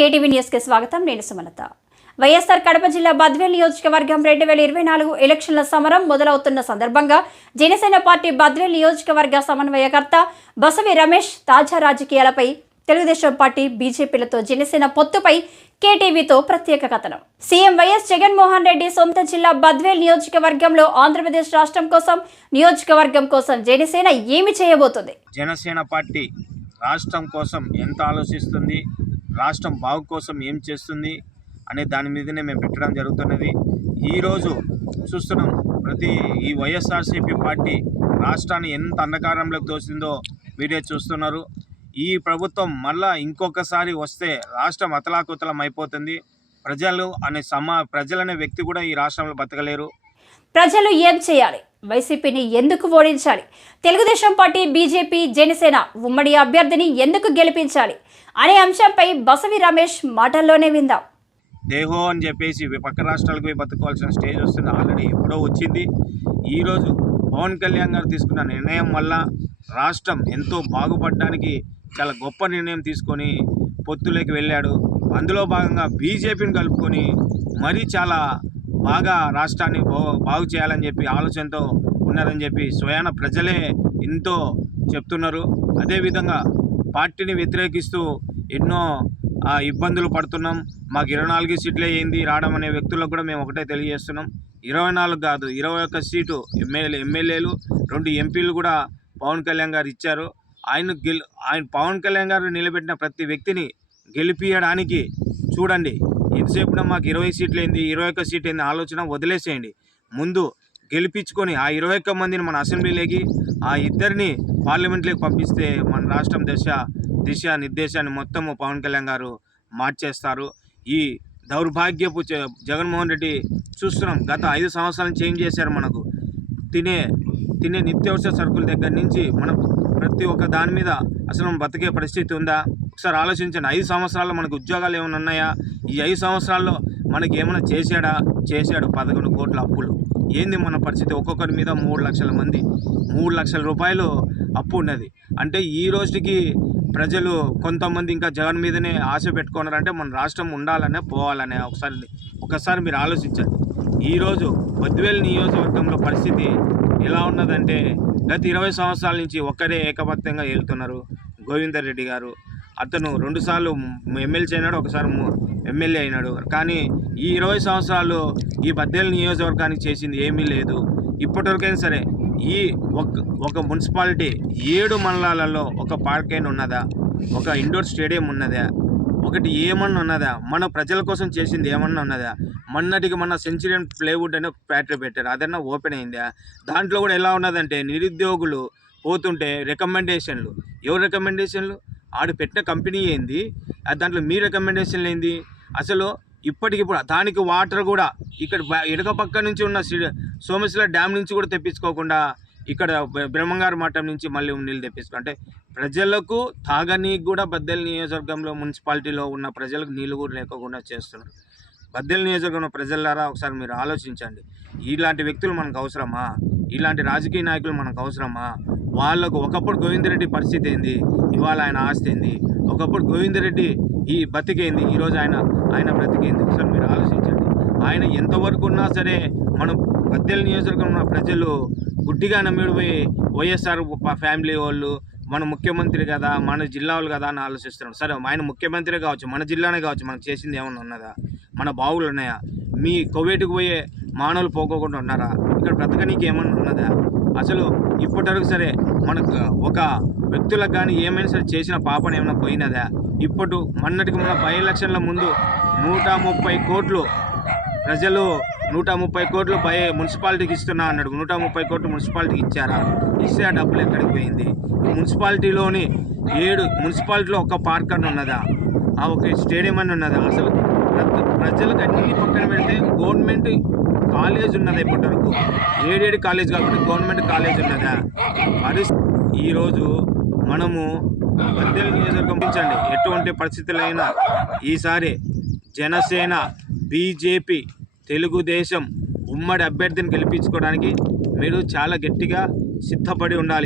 KTV న్యూస్కి స్వాగతం. నేను సుమలత. వైఎస్ఆర్ కడప జిల్లా బద్వేల్ నియోజకవర్గం రెండు వేల ఇరవై నాలుగు ఎలక్షన్ల సమరం మొదలవుతున్న సందర్భంగా జనసేన పార్టీ బద్వేల్ నియోజకవర్గ సమన్వయకర్త బసవి రమేష్ తాజా రాజకీయాలపై తెలుగుదేశం పార్టీ బీజేపీలతో జనసేన పొత్తుపై కేటీవీతో ప్రత్యేక కథనం. సీఎం వైఎస్ జగన్మోహన్ రెడ్డి సొంత జిల్లా బద్వేల్ నియోజకవర్గంలో ఆంధ్రప్రదేశ్ రాష్ట్రం కోసం నియోజకవర్గం కోసం జనసేన ఏమి చేయబోతుంది? జనసేన పార్టీ రాష్ట్రం కోసం ఎంత ఆలోచిస్తుంది? రాష్ట్రం బాగు కోసం ఏం చేస్తుంది అనే దాని మీదనే మేము పెట్టడం జరుగుతున్నది. ఈరోజు చూస్తున్నాం ప్రతి ఈ వైఎస్ఆర్సీపీ పార్టీ రాష్ట్రాన్ని ఎంత అంధకారంలోకి తోసిందో మీరే చూస్తున్నారు. ఈ ప్రభుత్వం మళ్ళా ఇంకొకసారి వస్తే రాష్ట్రం అతలాకుతలం అయిపోతుంది. ప్రజలు అనే సమా ప్రజలనే వ్యక్తి కూడా ఈ రాష్ట్రంలో బతకలేరు. ప్రజలు ఏం చేయాలి? వైసీపీని ఎందుకు ఓడించాలి? తెలుగుదేశం పార్టీ బీజేపీ జనసేన ఉమ్మడి అభ్యర్థిని ఎందుకు గెలిపించాలి? అనే అంశంపై బసవి రమేష్ మాటల్లోనే విందాం. దేహో అని చెప్పేసి పక్క రాష్ట్రాలకు పోయి బతుకోవాల్సిన స్టేజ్ వస్తుంది. ఆల్రెడీ ఎప్పుడో వచ్చింది. ఈరోజు పవన్ కళ్యాణ్ గారు తీసుకున్న నిర్ణయం వల్ల రాష్ట్రం ఎంతో బాగుపడడానికి చాలా గొప్ప నిర్ణయం తీసుకొని పొత్తులోకి వెళ్ళాడు. అందులో భాగంగా బీజేపీని కలుపుకొని మరీ చాలా బాగా రాష్ట్రాన్ని బాగు చేయాలని చెప్పి ఆలోచనతో ఉన్నారని చెప్పి స్వయాన ప్రజలే ఎంతో చెప్తున్నారు. అదేవిధంగా పార్టీని వ్యతిరేకిస్తూ ఎన్నో ఇబ్బందులు పడుతున్నాం. మాకు ఇరవై నాలుగు సీట్లే ఏంది రావడం అనే వ్యక్తులకు కూడా మేము ఒకటే తెలియజేస్తున్నాం. ఇరవై నాలుగు కాదు ఇరవై ఒక్క సీటు ఎమ్మెల్యే ఎమ్మెల్యేలు రెండు ఎంపీలు కూడా పవన్ కళ్యాణ్ గారు ఇచ్చారు. ఆయన గెలు ఆయన పవన్ కళ్యాణ్ గారు నిలబెట్టిన ప్రతి వ్యక్తిని గెలిపించడానికి చూడండి. ఎంతసేపున మాకు ఇరవై సీట్లు ఏంది ఇరవై ఒక్క సీట్ ఏంది ఆలోచన వదిలేసేయండి. ముందు గెలిపించుకొని ఆ ఇరవై ఒక్క మందిని మన అసెంబ్లీలోకి ఆ ఇద్దరిని పార్లమెంట్లోకి పంపిస్తే మన రాష్ట్రం దశ దిశ నిర్దేశాన్ని మొత్తము పవన్ కళ్యాణ్ గారు మార్చేస్తారు. ఈ దౌర్భాగ్యపు జ- జగన్మోహన్ రెడ్డి చూస్తున్నాం గత ఐదు సంవత్సరాలు చేంజ్ చేశారు మనకు. తినే తినే నిత్యావసర సరుకుల దగ్గర నుంచి మనం ప్రతి ఒక్క దాని మీద అసలు మనం బతికే పరిస్థితి ఉందా? ఒకసారి ఆలోచించండి ఐదు సంవత్సరాల్లో మనకు ఉద్యోగాలు ఏమైనా ఉన్నాయా? ఈ ఐదు సంవత్సరాల్లో మనకి ఏమైనా చేశాడా? చేశాడు. పదకొండు కోట్ల అప్పులు. ఏంది మన పరిస్థితి? ఒక్కొక్కరి మీద మూడు లక్షల మంది మూడు లక్షల రూపాయలు అప్పు ఉన్నది. అంటే ఈ రోజుకి ప్రజలు కొంతమంది ఇంకా జగన్ మీదనే ఆశ పెట్టుకున్నారంటే మన రాష్ట్రం ఉండాలనే పోవాలనే ఒకసారి ఒకసారి మీరు ఆలోచించండి. ఈరోజు బద్వేల్ నియోజకవర్గంలో పరిస్థితి ఎలా ఉన్నదంటే గత ఇరవై సంవత్సరాల నుంచి ఒక్కరే ఏకపత్యంగా వెళ్తున్నారు గోవిందరెడ్డి గారు అతను రెండుసార్లు ఎమ్మెల్సీ అయినాడు ఒకసారి ఎమ్మెల్యే అయినాడు. కానీ ఈ ఇరవై సంవత్సరాలు ఈ బద్వేల్ నియోజకవర్గానికి చేసింది ఏమీ లేదు. ఇప్పటివరకైనా సరే ఈ ఒక ఒక మున్సిపాలిటీ ఏడు మండలాలలో ఒక పార్క్ అయినా ఉన్నదా? ఒక ఇండోర్ స్టేడియం ఉన్నదా? ఒకటి ఏమన్నా ఉన్నదా? మన ప్రజల కోసం చేసింది ఏమన్నా ఉన్నదా? మొన్నటికి మన సెంచురియన్ ప్లేవుడ్ అనే ఫ్యాక్టరీ పెట్టారు. అదన్నా ఓపెన్ అయిందా? దాంట్లో కూడా ఎలా ఉన్నదంటే నిరుద్యోగులు పోతుంటే రికమెండేషన్లు. ఎవరు రికమెండేషన్లు? ఆడు పెట్టిన కంపెనీ ఏంది? దాంట్లో మీ రికమెండేషన్లు ఏంది? అసలు ఇప్పటికిప్పుడు దానికి వాటర్ కూడా ఇక్కడ బ- ఎడక పక్క నుంచి ఉన్న సోమశిల డ్యామ్ నుంచి కూడా తెప్పించుకోకుండా ఇక్కడ బ్రహ్మంగారు మఠం నుంచి మళ్ళీ నీళ్ళు తెప్పించుకో అంటే ప్రజలకు తాగనీకి కూడా బద్దెల నియోజకవర్గంలో మున్సిపాలిటీలో ఉన్న ప్రజలకు నీళ్ళు కూడా లేకుండా చేస్తున్నారు. బద్దెల నియోజకవర్గంలో ప్రజలారా ఒకసారి మీరు ఆలోచించండి. ఇలాంటి వ్యక్తులు మనకు అవసరమా? ఇలాంటి రాజకీయ నాయకులు మనకు అవసరమా వాళ్ళకు ఒకప్పుడు గోవిందరెడ్డి పరిస్థితి ఏంది? ఇవాళ ఆయన ఆస్తి ఏంది? ఒకప్పుడు గోవిందరెడ్డి ఈ బతికేంది? ఈరోజు ఆయన ఆయన బ్రతికేంది? ఒకసారి మీరు ఆలోచించండి. ఆయన ఎంతవరకు ఉన్నా సరే మనం బద్దెల నియోజకవర్గం ఉన్న ప్రజలు గుడ్డిగా నమ్మిడిపోయి వైఎస్ఆర్ ఫ్యామిలీ వాళ్ళు మన ముఖ్యమంత్రి కదా మన జిల్లాలు కదా అని ఆలోచిస్తున్నాం సరే ఆయన ముఖ్యమంత్రి కావచ్చు మన జిల్లానే కావచ్చు మనకు చేసింది ఏమన్నా ఉన్నదా? మన బావులు ఉన్నాయా? మీ కోవిడ్కి పోయే మానవులు పోకోకుండా ఉన్నారా? ఇక్కడ బ్రతకనీకి ఏమన్నా ఉన్నదా? అసలు ఇప్పటివరకు సరే మనకు ఒక వ్యక్తులకు కానీ ఏమైనా సరే చేసిన పాపన ఏమైనా పోయినదా? ఇప్పుడు మొన్నటికి మన బై ఎలక్షన్ల ముందు నూట ముప్పై కోట్లు ప్రజలు నూట ముప్పై కోట్లు పై మున్సిపాలిటీకి ఇస్తున్నా అన్నాడు. నూట ముప్పై కోట్లు మున్సిపాలిటీకి ఇచ్చారా? ఇస్తే ఆ డబ్బులు ఎక్కడికి పోయింది? మున్సిపాలిటీలోని ఏడు మున్సిపాలిటీలో ఒక పార్క్ అని ఉన్నదా? ఆ ఒక స్టేడియం అని ఉన్నదా? అసలు ప్రజలకు అన్ని పక్కన పెడితే గవర్నమెంట్ కాలేజ్ ఉన్నదా ఇప్పటివరకు. ఏడేడు కాలేజ్ కాబట్టి గవర్నమెంట్ కాలేజ్ ఉన్నదా? పరిస్థితి ఈరోజు మనము బద్దెల నియోజకవర్గం పంపించండి ఎటువంటి పరిస్థితులైనా ఈసారి జనసేన బీజేపీ తెలుగుదేశం ఉమ్మడి అభ్యర్థిని గెలిపించుకోవడానికి మీరు చాలా గట్టిగా సిద్ధపడి ఉండాలి.